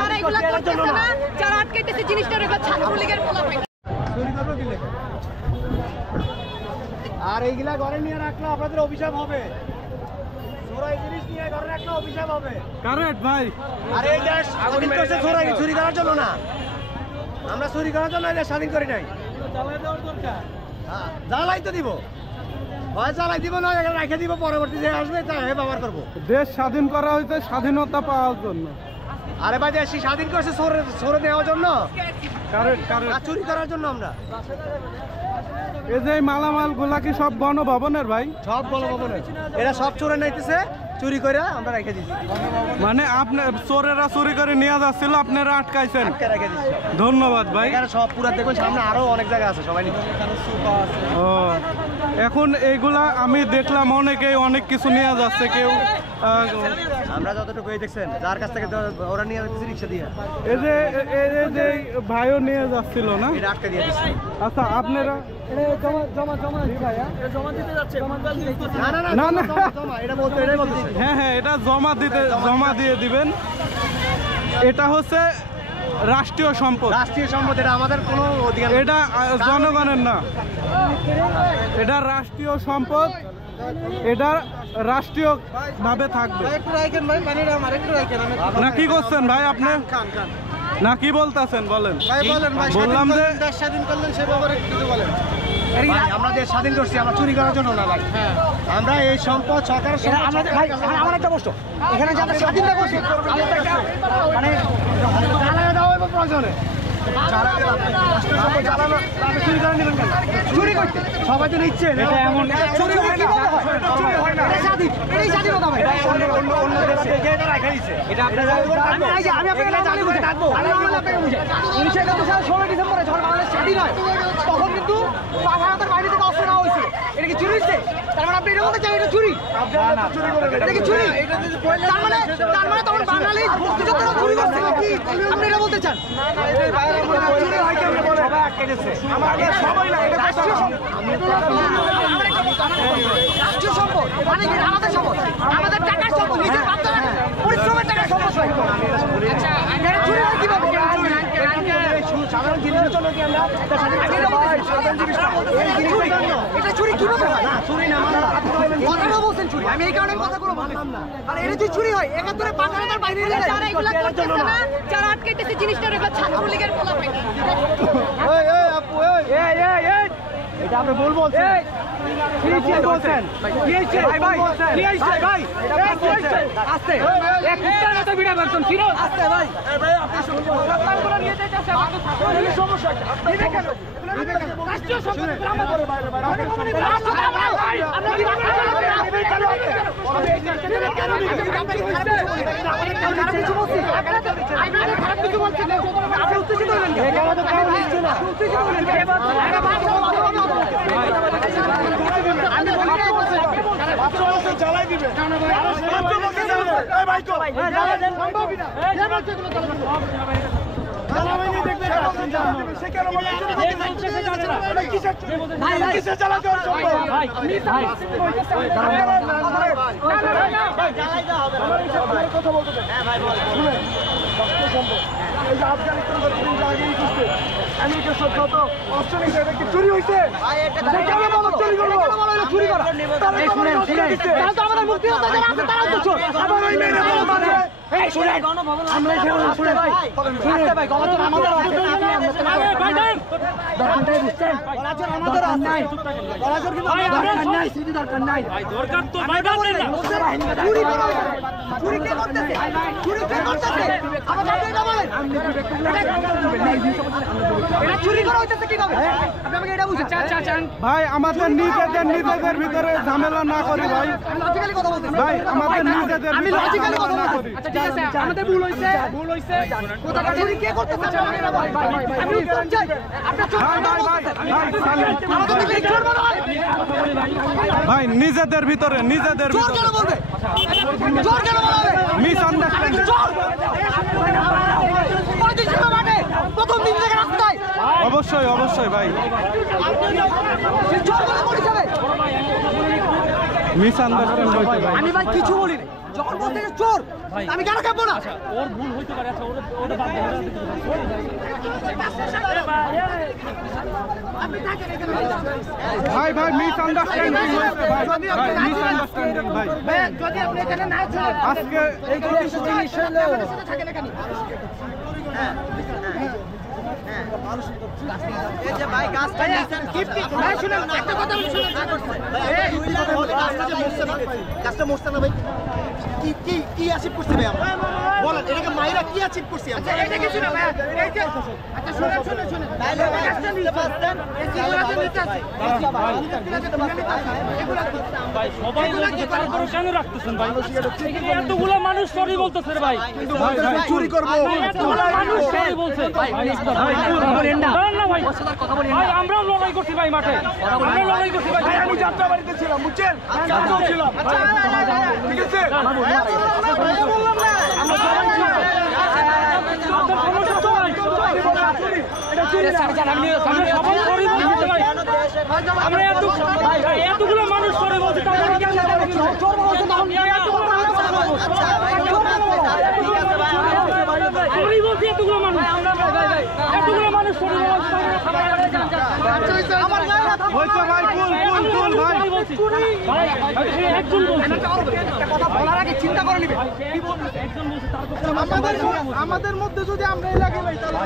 যারা এগুলা করতেছে না, যারা আটকাইতেছে জিনিসটা এগুলো ছাত্রলীগের পোলাপান। চুরি করবে কি লেখা? আর এইগুলা ঘরে নিয়ে রাখলে আপনাদের অভিশাপ হবে। চোরাই জিনিস নিয়ে ঘরে রাখলে অভিশাপ হবে। কারেক্ট ভাই। আর এই দেশ স্বাধীন করছে চুরি করার জন্য না। আমরা চুরি করার জন্য এটা স্বাধীন করি নাই। জ্বালাই দেওয়ার দরকার। হ্যাঁ, জ্বালাই তো দিব। হয় জ্বালাই দিব না, রেখে দিব, পরবর্তী যে আসবে তা ব্যবহার করবো। দেশ স্বাধীন করা হয়েছে স্বাধীনতা পাওয়ার জন্য। আরে ভাই, দেশ স্বাধীন করছে সরে দেওয়ার জন্য, চুরি করার জন্য। আমরা এই যে মালামাল গুলা কি সব গণভবনের ভাই? সব গণভবনের। এরা সব চোরে নাইতেছে, চুরি করে আমরা রেখে দিচ্ছি। মানে আপনি চোরেরা চুরি করে নিয়ে যাচ্ছিল, আপনারা আটকাইছেন? ধন্যবাদ ভাই। সব পুরা দেখুন, সামনে আরো অনেক জায়গা আছে, সবাই ও এখন এইগুলা আমি দেখলাম অনেকেই অনেক কিছু নিয়ে যাচ্ছে। কেউ আমরা যতটুকু দেখছেন, যার কাছ থেকে ওরা নিয়ে যাচ্ছে রিক্সা দিয়ে, এই যে ভাইও নিয়ে যাচ্ছিল না, এটা আটকে দিয়ে দিচ্ছে। আচ্ছা, আপনারা হ্যাঁ, এটা জমা দিয়ে দিবেন। এটা হচ্ছে রাষ্ট্রীয় সম্পদ। এটা আমাদের কোনো অধিকার, এটা জনগণের না, এটা রাষ্ট্রীয় সম্পদ। এটা রাষ্ট্রীয় ভাবে থাকবে। না কি করছেন ভাই আপনি? না কি বলতেছেন বলেন? বললাম যে দেশ স্বাধীন করলেন, সে ব্যাপারে কিছু বলেন। আমরা দেশ স্বাধীন করছি, আমরা চুরি করার জন্য না ভাই। আমরা এই সম্পদ সরকারের আমার একটা প্রশ্ন, এখানে যে আমরা স্বাধীনতা করছি, মানে প্রয়োজনে চুরি করতে সবাই তো নিচ্ছে। তখন কিন্তু বাইরে থেকে অস্ত্র নেওয়া হয়েছিল, এটা কি চুরি হচ্ছে? তার মানে আপনি এটা বলতে চান এটা চুরি? এটা কি চুরি? তার মানে তখন বাঙালি মুক্তিযোদ্ধারা চুরি করছে, আপনি এটা বলতে চান? রাষ্ট্রীয় সম্পদ মানে আমাদের সম্পদ, আমাদের টাকার সম্পদ, নিজের পরিশ্রমের টাকার সম্পদ। চুরি হয় কিভাবে? সাধারণ জিনিসের জন্য কি আমরা এটা চুরি কিভাবে হয়? চুরি না, কথাটা বলছেন চুরি। আমি এই কারণে কথাগুলো বললাম না। আর এটা যদি চুরি হয়, একাত্তরে বাঙালিদের বাইরে যারা এগুলো করতেছে না, যারা আটকাইতেছে জিনিসটা এগুলো ছাত্রলীগের পোলাপান। এটা আপনি ভুল বলছেন। জ্বালাই দিবে চুরি হয়েছে, চুরি করা আমাদের মুক্তিযোদ্ধা যারা আছে তারাও তো চোর। ভাই আমাদের নিজেদের ভিতরে ঝামেলা না করি ভাই, ভাই আমাদের নিজেদের আমাদের ভুল হয়েছে, ভাই নিজেদের ভিতরে অবশ্যই ভাই মিসআন্ডারস্ট্যান্ড হইতে পারে। আমি ভাই কিছু বলি না, যখন বলতে গেছে চোর আমি কেন খাবো না? ওর ভুল হইতে পারে। আচ্ছা ওটা বাদ দাও। ভাই ভাই মিসআন্ডারস্ট্যান্ডিং হইছে ভাই। ভাই মিসআন্ডারস্ট্যান্ডিং ভাই। যদি আপনি এখানে না ছিলেন আজকে এই জিনিস হলো থাকে না কেন এই যে ভাই গাছটা নিছেন গিফট ভাই শুনুন একটা কথা বলি শুনুন গাছটা মরছে না ভাই, কি কি কি অ্যাচিভ করছে ভাই আমরা বলেন, এটাকে মাইরা কি অ্যাচিভ করছি আমরা? এটা কিছু না ভাই এই যে আচ্ছা শুনুন গাছটা নিতে পারতেন এগুলো তো নিতে আছে ভাই সবাই বলতেছে, তারপরে কেন রাখতেছেন ভাই? এতগুলো মানুষ সরি বলতেছে রে ভাই। ভাই চুরি করব, এতগুলো মানুষ সরি বলছে ভাই। দাঁড়ান না ভাই, ভাই আমরাও লড়াই করছি ভাই মাঠে, আমরাও লড়াই করছি ভাই। আমি যাত্রা বাড়িতে ছিলাম বুঝছেন, যাত্রাও ছিলাম, ঠিক আছে আমরা এতগুলো মানুষ সরি বলছি, তারপরে কেন সরি বলছি? এতগুলো মানুষ সরি বলছি, হইছে ভাই, কুল কুল কুল ভাই, একজন বলছে কথা বলার আগে চিন্তা করে নিবে একজন বলছে তারপর আমাদের মধ্যে যদি আমরা এই লাগে ভাই তাহলে